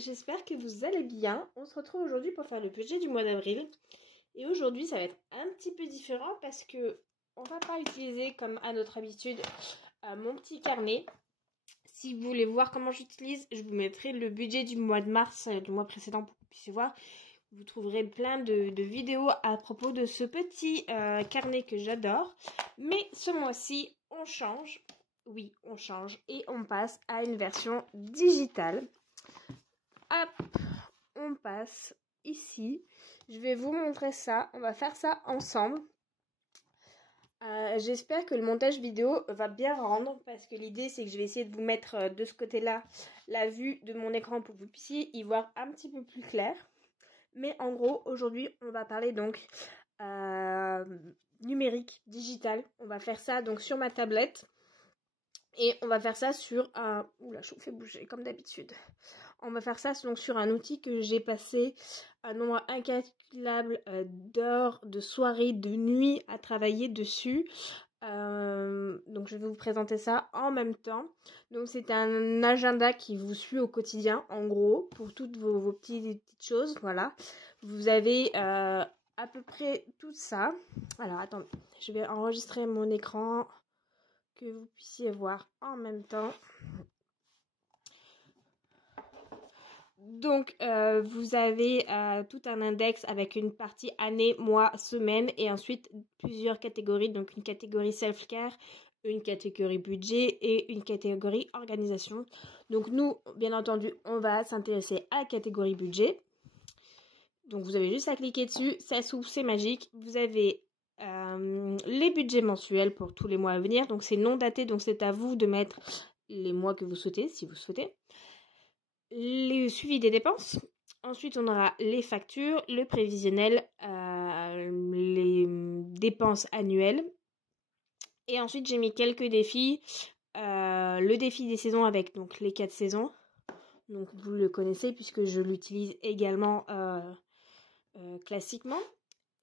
j'espère que vous allez bien. On se retrouve aujourd'hui pour faire le budget du mois d'avril. Et aujourd'hui, ça va être un petit peu différent parce que on va pas utiliser comme à notre habitude mon petit carnet. Si vous voulez voir comment j'utilise, je vous mettrai le budget du mois de mars, du mois précédent pour que vous puissiez voir. Vous trouverez plein de vidéos à propos de ce petit carnet que j'adore. Mais ce mois-ci, on change. Oui, on change et on passe à une version digitale. Hop, on passe ici. Je vais vous montrer ça. On va faire ça ensemble. J'espère que le montage vidéo va bien rendre parce que l'idée c'est que je vais essayer de vous mettre de ce côté-là la vue de mon écran pour que vous puissiez y voir un petit peu plus clair. Mais en gros, aujourd'hui, on va parler donc numérique, digital. On va faire ça donc sur ma tablette. Et on va faire ça sur un... Oula, je vous fais bouger comme d'habitude. On va faire ça donc sur un outil que j'ai passé un nombre incalculable d'heures, de soirées, de nuits à travailler dessus. Donc je vais vous présenter ça en même temps. Donc c'est un agenda qui vous suit au quotidien, en gros, pour toutes vos petites choses. Voilà. Vous avez à peu près tout ça. Alors attendez, je vais enregistrer mon écran que vous puissiez voir en même temps. Donc, vous avez tout un index avec une partie année, mois, semaine et ensuite plusieurs catégories. Donc, une catégorie self-care, une catégorie budget et une catégorie organisation. Donc, nous, bien entendu, on va s'intéresser à la catégorie budget. Donc, vous avez juste à cliquer dessus. Ça s'ouvre, c'est magique. Vous avez les budgets mensuels pour tous les mois à venir. Donc, c'est non daté. Donc, c'est à vous de mettre les mois que vous souhaitez, si vous souhaitez. Le suivi des dépenses. Ensuite, on aura les factures, le prévisionnel, les dépenses annuelles. Et ensuite, j'ai mis quelques défis. Le défi des saisons avec donc les 4 saisons. Donc, vous le connaissez puisque je l'utilise également classiquement.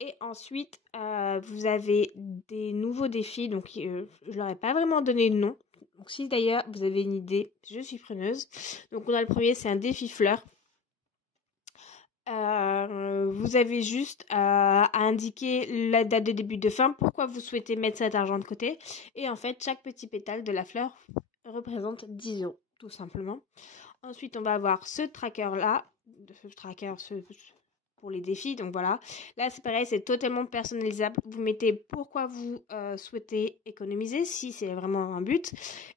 Et ensuite, vous avez des nouveaux défis. Donc, je leur ai pas vraiment donné de nom. Donc, si d'ailleurs vous avez une idée, je suis preneuse. Donc, on a le premier, c'est un défi fleur. Vous avez juste à indiquer la date de début de fin, pourquoi vous souhaitez mettre cet argent de côté. Et en fait, chaque petit pétale de la fleur représente 10 €, tout simplement. Ensuite, on va avoir ce tracker-là, pour les défis. Donc voilà, là c'est pareil, c'est totalement personnalisable. Vous mettez pourquoi vous souhaitez économiser, si c'est vraiment un but.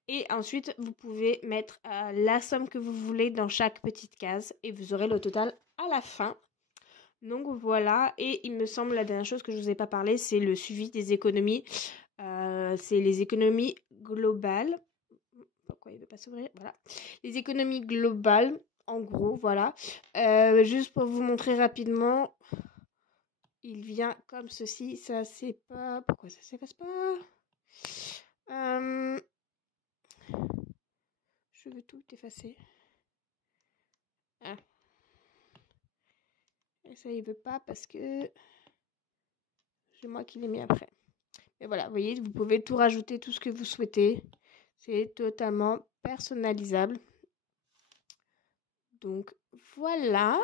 Et ensuite, vous pouvez mettre la somme que vous voulez dans chaque petite case et vous aurez le total à la fin. Donc voilà, et il me semble la dernière chose que je vous ai pas parlé, c'est le suivi des économies. C'est les économies globales. Pourquoi il veut pas s'ouvrir? Voilà. Les économies globales, en gros, voilà. Juste pour vous montrer rapidement, il vient comme ceci. Ça, c'est pas... Pourquoi ça s'efface pas? Je veux tout effacer. Ah. Et ça, il veut pas parce que c'est moi qui l'ai mis après. Mais voilà, vous voyez, vous pouvez tout rajouter, tout ce que vous souhaitez. C'est totalement personnalisable. Donc, voilà.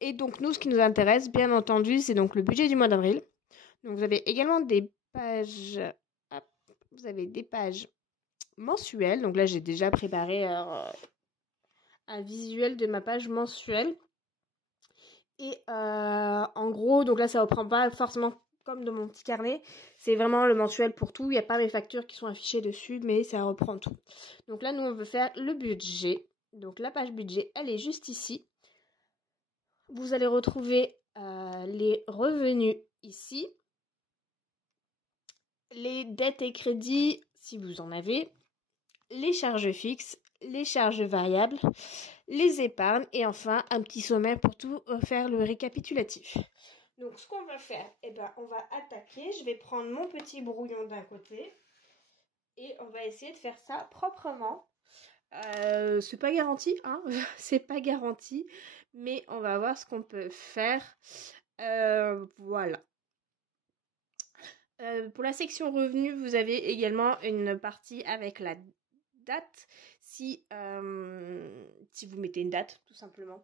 Et donc, nous, ce qui nous intéresse, bien entendu, c'est donc le budget du mois d'avril. Donc, vous avez également des pages... Hop, vous avez des pages mensuelles. Donc là, j'ai déjà préparé un visuel de ma page mensuelle. Et en gros, donc là, ça reprend pas forcément comme dans mon petit carnet. C'est vraiment le mensuel pour tout. Il n'y a pas mes factures qui sont affichées dessus, mais ça reprend tout. Donc là, nous, on veut faire le budget. Donc la page budget, elle est juste ici. Vous allez retrouver les revenus ici. Les dettes et crédits, si vous en avez. Les charges fixes, les charges variables, les épargnes et enfin un petit sommaire pour tout faire le récapitulatif. Donc ce qu'on va faire, on va attaquer. Je vais prendre mon petit brouillon d'un côté et on va essayer de faire ça proprement. C'est pas garanti, hein, c'est pas garanti, mais on va voir ce qu'on peut faire. Voilà. Pour la section revenus, vous avez également une partie avec la date. Si si vous mettez une date, tout simplement.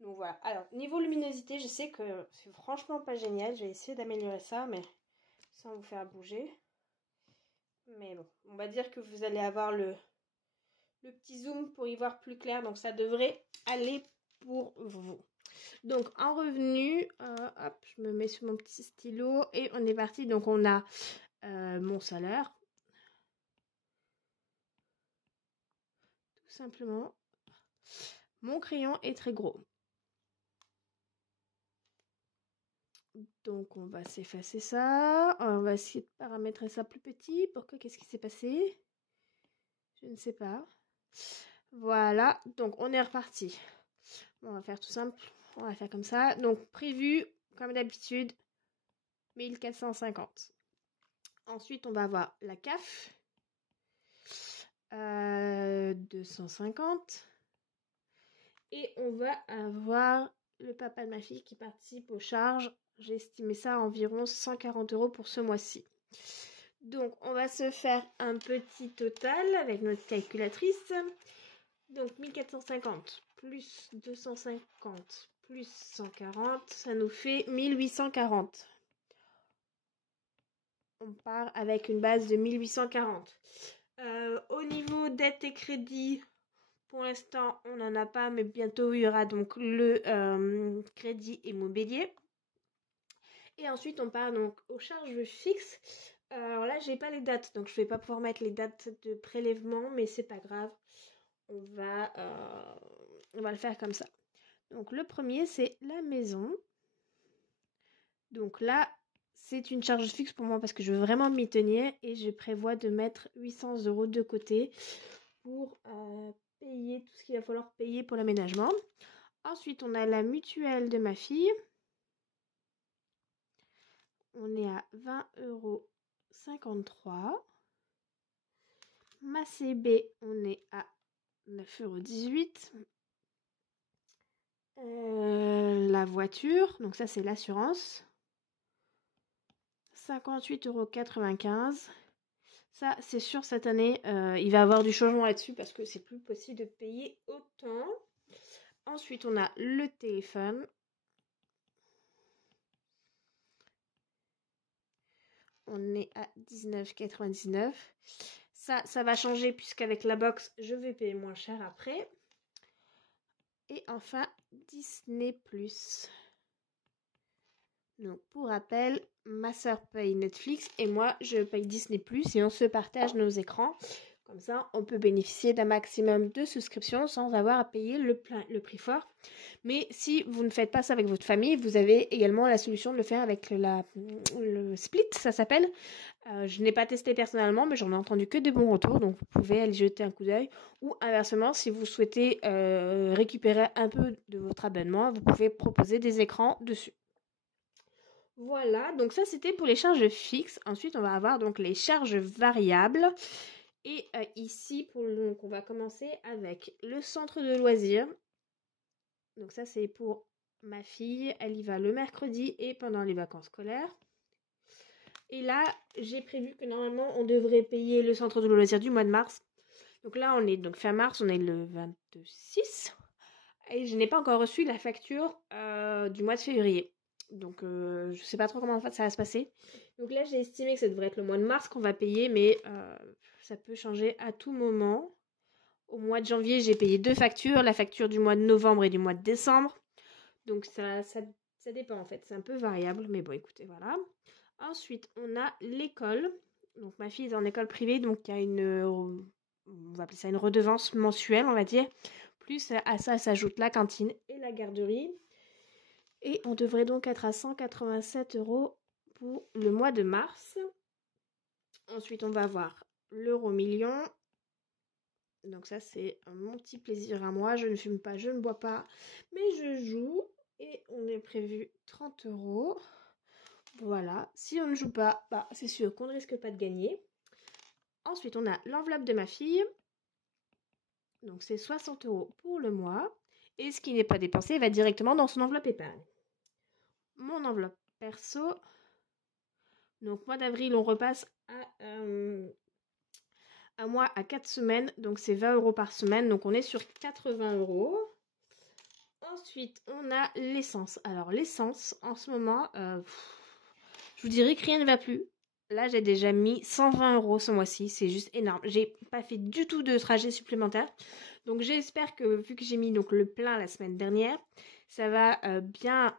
Donc voilà. Alors, niveau luminosité, je sais que c'est franchement pas génial. Je vais essayer d'améliorer ça, mais sans vous faire bouger. Mais bon, on va dire que vous allez avoir le petit zoom pour y voir plus clair. Donc ça devrait aller pour vous. Donc en revenu, hop, je me mets sur mon petit stylo et on est parti. Donc on a mon salaire. Tout simplement. Mon crayon est très gros. Donc on va s'effacer ça. On va essayer de paramétrer ça plus petit. Pourquoi? Qu'est-ce qui s'est passé? Je ne sais pas. Voilà, donc on est reparti. Bon, on va faire tout simple. On va faire comme ça. Donc prévu, comme d'habitude, 1450. Ensuite, on va avoir la CAF. 250. Et on va avoir le papa de ma fille qui participe aux charges. J'ai estimé ça à environ 140 € pour ce mois-ci. Donc, on va se faire un petit total avec notre calculatrice. Donc, 1450 plus 250 plus 140, ça nous fait 1840. On part avec une base de 1840. Au niveau dette et crédit, pour l'instant, on n'en a pas, mais bientôt, il y aura donc le crédit immobilier. Et ensuite, on part donc aux charges fixes. Alors là, j'ai pas les dates, donc je vais pas pouvoir mettre les dates de prélèvement, mais c'est pas grave. On va le faire comme ça. Donc le premier, c'est la maison. Donc là, c'est une charge fixe pour moi parce que je veux vraiment m'y tenir et je prévois de mettre 800 € de côté pour payer tout ce qu'il va falloir payer pour l'aménagement. Ensuite, on a la mutuelle de ma fille. On est à 20,53 €. Ma CB, on est à 9,18 €. La voiture, donc ça c'est l'assurance. 58,95 €. Ça, c'est sûr, cette année, il va y avoir du changement là-dessus parce que c'est plus possible de payer autant. Ensuite, on a le téléphone. On est à 19,99 €. Ça va changer puisqu'avec la box, je vais payer moins cher après. Et enfin, Disney+. Donc, pour rappel, ma soeur paye Netflix et moi, je paye Disney+, et on se partage nos écrans. Comme ça, on peut bénéficier d'un maximum de souscriptions sans avoir à payer le prix fort. Mais si vous ne faites pas ça avec votre famille, vous avez également la solution de le faire avec le split, ça s'appelle. Je n'ai pas testé personnellement, mais j'en ai entendu que des bons retours, donc vous pouvez aller jeter un coup d'œil. Ou inversement, si vous souhaitez récupérer un peu de votre abonnement, vous pouvez proposer des écrans dessus. Voilà, donc ça c'était pour les charges fixes. Ensuite, on va avoir donc les charges variables. Et ici, donc, on va commencer avec le centre de loisirs. Donc ça, c'est pour ma fille. Elle y va le mercredi et pendant les vacances scolaires. Et là, j'ai prévu que normalement, on devrait payer le centre de loisirs du mois de mars. Donc là, on est donc fin mars, on est le 26. Et je n'ai pas encore reçu la facture du mois de février. Donc, je ne sais pas trop comment ça va se passer. Donc là, j'ai estimé que ça devrait être le mois de mars qu'on va payer, mais ça peut changer à tout moment. Au mois de janvier, j'ai payé 2 factures, la facture du mois de novembre et du mois de décembre. Donc ça dépend en fait, c'est un peu variable, mais bon, écoutez, voilà. Ensuite, on a l'école. Donc ma fille est en école privée, donc il y a on va appeler ça une redevance mensuelle, on va dire. Plus à ça s'ajoute la cantine et la garderie. Et on devrait donc être à 187 € pour le mois de mars. Ensuite, on va avoir l'euro-million. Donc ça, c'est mon petit plaisir à moi. Je ne fume pas, je ne bois pas, mais je joue. Et on est prévu 30 €. Voilà. Si on ne joue pas, bah, c'est sûr qu'on ne risque pas de gagner. Ensuite, on a l'enveloppe de ma fille. Donc c'est 60 € pour le mois. Et ce qui n'est pas dépensé va directement dans son enveloppe épargne. Mon enveloppe perso. Donc mois d'avril, on repasse un mois à 4 semaines, donc c'est 20 € par semaine, donc on est sur 80 €. Ensuite, on a l'essence. Alors l'essence, en ce moment, je vous dirais que rien ne va plus. Là, j'ai déjà mis 120 € ce mois-ci, c'est juste énorme. J'ai pas fait du tout de trajet supplémentaire. Donc j'espère que, vu que j'ai mis donc le plein la semaine dernière, ça va bien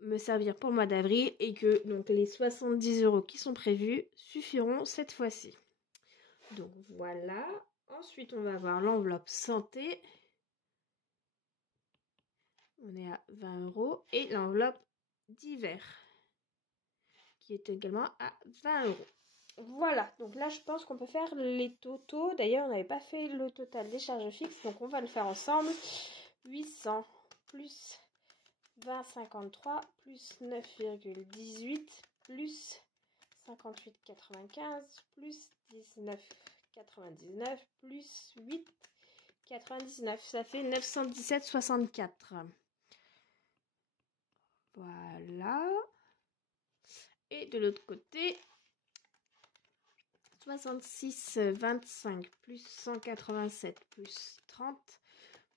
me servir pour le mois d'avril et que donc les 70 € qui sont prévus suffiront cette fois-ci. Donc voilà. Ensuite, on va avoir l'enveloppe santé. On est à 20 € et l'enveloppe d'hiver qui est également à 20 €. Voilà, donc là je pense qu'on peut faire les totaux. D'ailleurs, on n'avait pas fait le total des charges fixes, donc on va le faire ensemble. 800 plus 20,53 plus 9,18 plus 58,95 plus 19,99 plus 8,99. Ça fait 917,64. Voilà. Et de l'autre côté, 66,25 plus 187 plus 30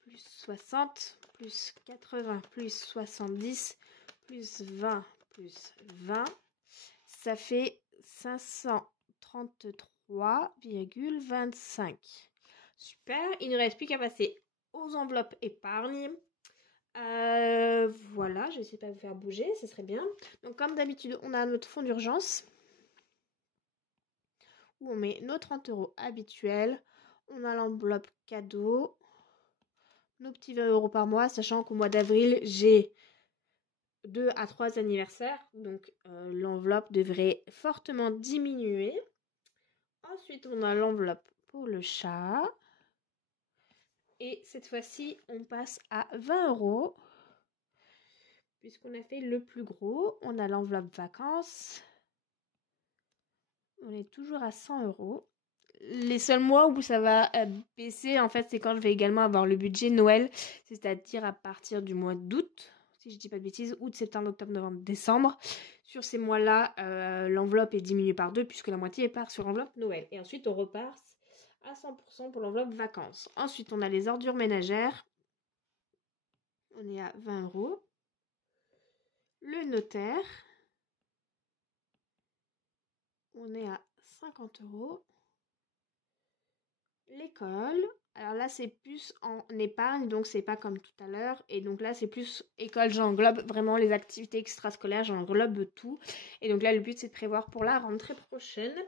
plus 60 plus 80 plus 70 plus 20 plus 20. Ça fait 533,25. Super. Il ne reste plus qu'à passer aux enveloppes épargne. Voilà, je vais essayer de pas vous faire bouger, ce serait bien. Donc comme d'habitude, on a notre fonds d'urgence où on met nos 30 € habituels. On a l'enveloppe cadeau, nos petits 20 € par mois, sachant qu'au mois d'avril, j'ai 2 à 3 anniversaires. Donc l'enveloppe devrait fortement diminuer. Ensuite, on a l'enveloppe pour le chat. Et cette fois-ci, on passe à 20 €. Puisqu'on a fait le plus gros, on a l'enveloppe vacances. On est toujours à 100 €. Les seuls mois où ça va baisser, en fait, c'est quand je vais également avoir le budget Noël, c'est-à-dire à partir du mois d'août, si je dis pas de bêtises, août, septembre, octobre, novembre, décembre. Sur ces mois-là, l'enveloppe est diminuée par 2 puisque la moitié part sur l'enveloppe Noël. Et ensuite, on repart à 100% pour l'enveloppe vacances. Ensuite, on a les ordures ménagères. On est à 20 €. Le notaire. On est à 50 €. L'école, alors là c'est plus en épargne, donc c'est pas comme tout à l'heure. Et donc là c'est plus école, j'englobe vraiment les activités extrascolaires, j'englobe tout. Et donc là le but c'est de prévoir pour la rentrée prochaine.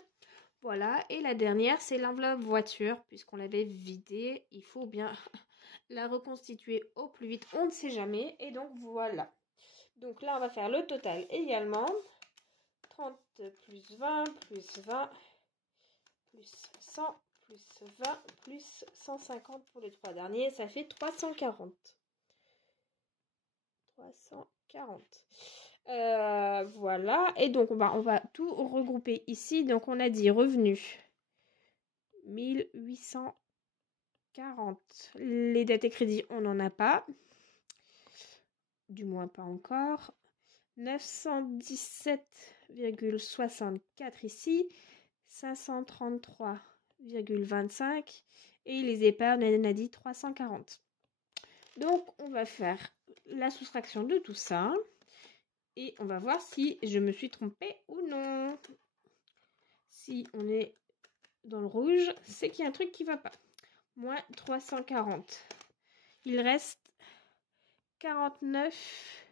Voilà, et la dernière c'est l'enveloppe voiture, puisqu'on l'avait vidée, il faut bien la reconstituer au plus vite, on ne sait jamais. Et donc voilà. Donc là on va faire le total également. 30 plus 20 plus 20 plus 100 plus 20 plus 150 pour les 3 derniers, ça fait 340. 340. Voilà, et donc on va tout regrouper ici. Donc on a dit revenus 1840. Les dettes et crédits, on n'en a pas. Du moins pas encore. 917,64 ici. 533,25 et les épargnes, on a dit 340. Donc, on va faire la soustraction de tout ça et on va voir si je me suis trompée ou non. Si on est dans le rouge, c'est qu'il y a un truc qui ne va pas. Moins 340. Il reste 49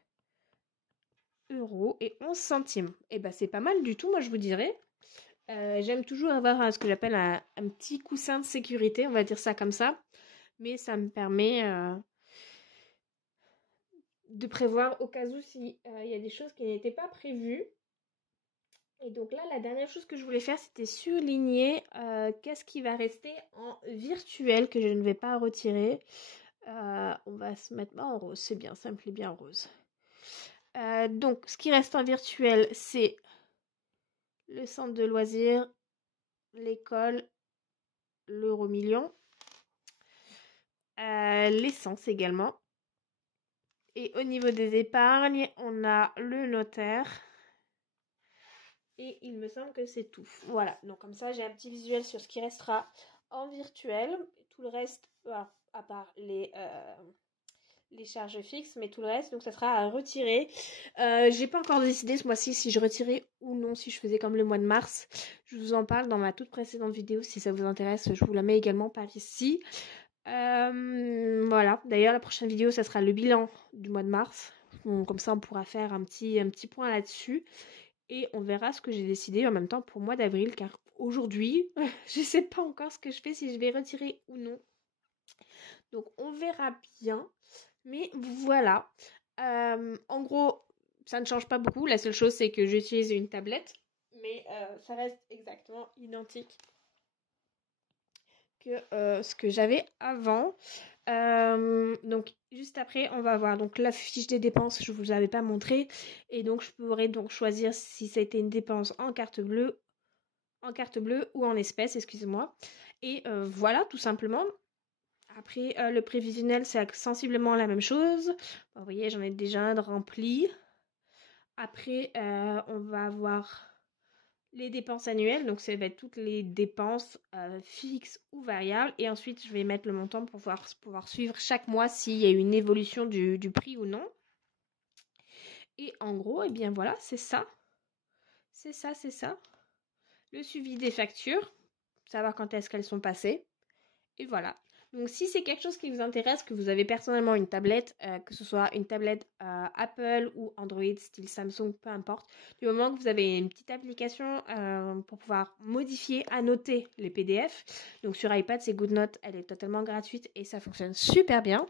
€ et 11 centimes. Et ben, c'est pas mal du tout, moi je vous dirais. J'aime toujours avoir ce que j'appelle un petit coussin de sécurité, on va dire ça comme ça. Mais ça me permet de prévoir au cas où s'il y a des choses qui n'étaient pas prévues. Et donc là, la dernière chose que je voulais faire, c'était surligner qu'est-ce qui va rester en virtuel que je ne vais pas retirer. On va se mettre en rose, c'est bien, ça me plaît bien en rose. Donc, ce qui reste en virtuel, c'est le centre de loisirs, l'école, l'euro-million, l'essence également. Et au niveau des épargnes, on a le notaire. Et il me semble que c'est tout. Voilà, donc comme ça, j'ai un petit visuel sur ce qui restera en virtuel. Tout le reste, à part les charges fixes, mais tout le reste, donc ça sera à retirer. J'ai pas encore décidé ce mois-ci si je retirais ou non, si je faisais comme le mois de mars. Je vous en parle dans ma toute précédente vidéo, si ça vous intéresse, je vous la mets également par ici. Voilà, d'ailleurs la prochaine vidéo, ça sera le bilan du mois de mars. Donc, comme ça, on pourra faire un petit point là-dessus. Et on verra ce que j'ai décidé en même temps pour le mois d'avril, car aujourd'hui, je sais pas encore ce que je fais, si je vais retirer ou non. Donc on verra bien. Mais voilà. En gros, ça ne change pas beaucoup. La seule chose, c'est que j'utilise une tablette. Mais ça reste exactement identique que ce que j'avais avant. Donc juste après, on va voir donc la fiche des dépenses. Je vous avais pas montré. Et donc je pourrais donc choisir si c'était une dépense en carte bleue ou en espèces, excusez-moi. Et voilà, tout simplement. Après, le prévisionnel, c'est sensiblement la même chose. Vous voyez, j'en ai déjà un de rempli. Après, on va avoir les dépenses annuelles. Donc, ça va être toutes les dépenses fixes ou variables. Et ensuite, je vais mettre le montant pour pouvoir suivre chaque mois s'il y a une évolution du prix ou non. Et en gros, eh bien voilà, c'est ça. C'est ça. Le suivi des factures. Savoir quand est-ce qu'elles sont passées. Et voilà. Donc si c'est quelque chose qui vous intéresse, que vous avez personnellement une tablette, que ce soit une tablette Apple ou Android, style Samsung, peu importe, du moment que vous avez une petite application pour pouvoir modifier, annoter les PDF, donc sur iPad c'est GoodNote, elle est totalement gratuite et ça fonctionne super bien.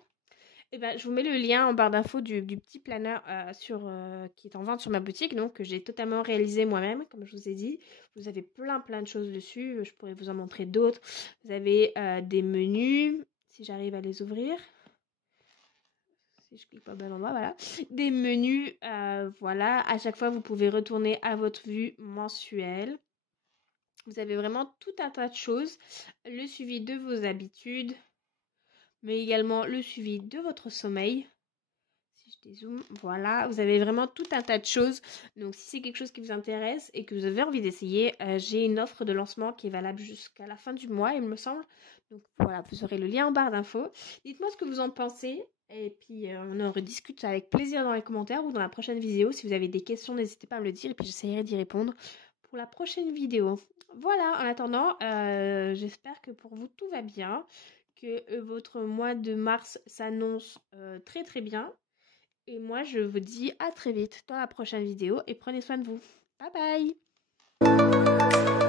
Et ben, je vous mets le lien en barre d'infos du petit planeur qui est en vente sur ma boutique, donc que j'ai totalement réalisé moi-même, comme je vous ai dit. Vous avez plein de choses dessus, je pourrais vous en montrer d'autres. Vous avez des menus, si j'arrive à les ouvrir. Si je clique pas au bon endroit, voilà. Des menus, voilà. À chaque fois, vous pouvez retourner à votre vue mensuelle. Vous avez vraiment tout un tas de choses. Le suivi de vos habitudes, mais également le suivi de votre sommeil. Si je dézoome, voilà, vous avez vraiment tout un tas de choses. Donc si c'est quelque chose qui vous intéresse et que vous avez envie d'essayer, j'ai une offre de lancement qui est valable jusqu'à la fin du mois, il me semble. Donc voilà, vous aurez le lien en barre d'infos. Dites-moi ce que vous en pensez. Et puis on en rediscute avec plaisir dans les commentaires ou dans la prochaine vidéo. Si vous avez des questions, n'hésitez pas à me le dire et puis j'essaierai d'y répondre pour la prochaine vidéo. Voilà, en attendant, j'espère que pour vous tout va bien, que votre mois de mars s'annonce très bien. Et moi, je vous dis à très vite dans la prochaine vidéo et prenez soin de vous. Bye bye!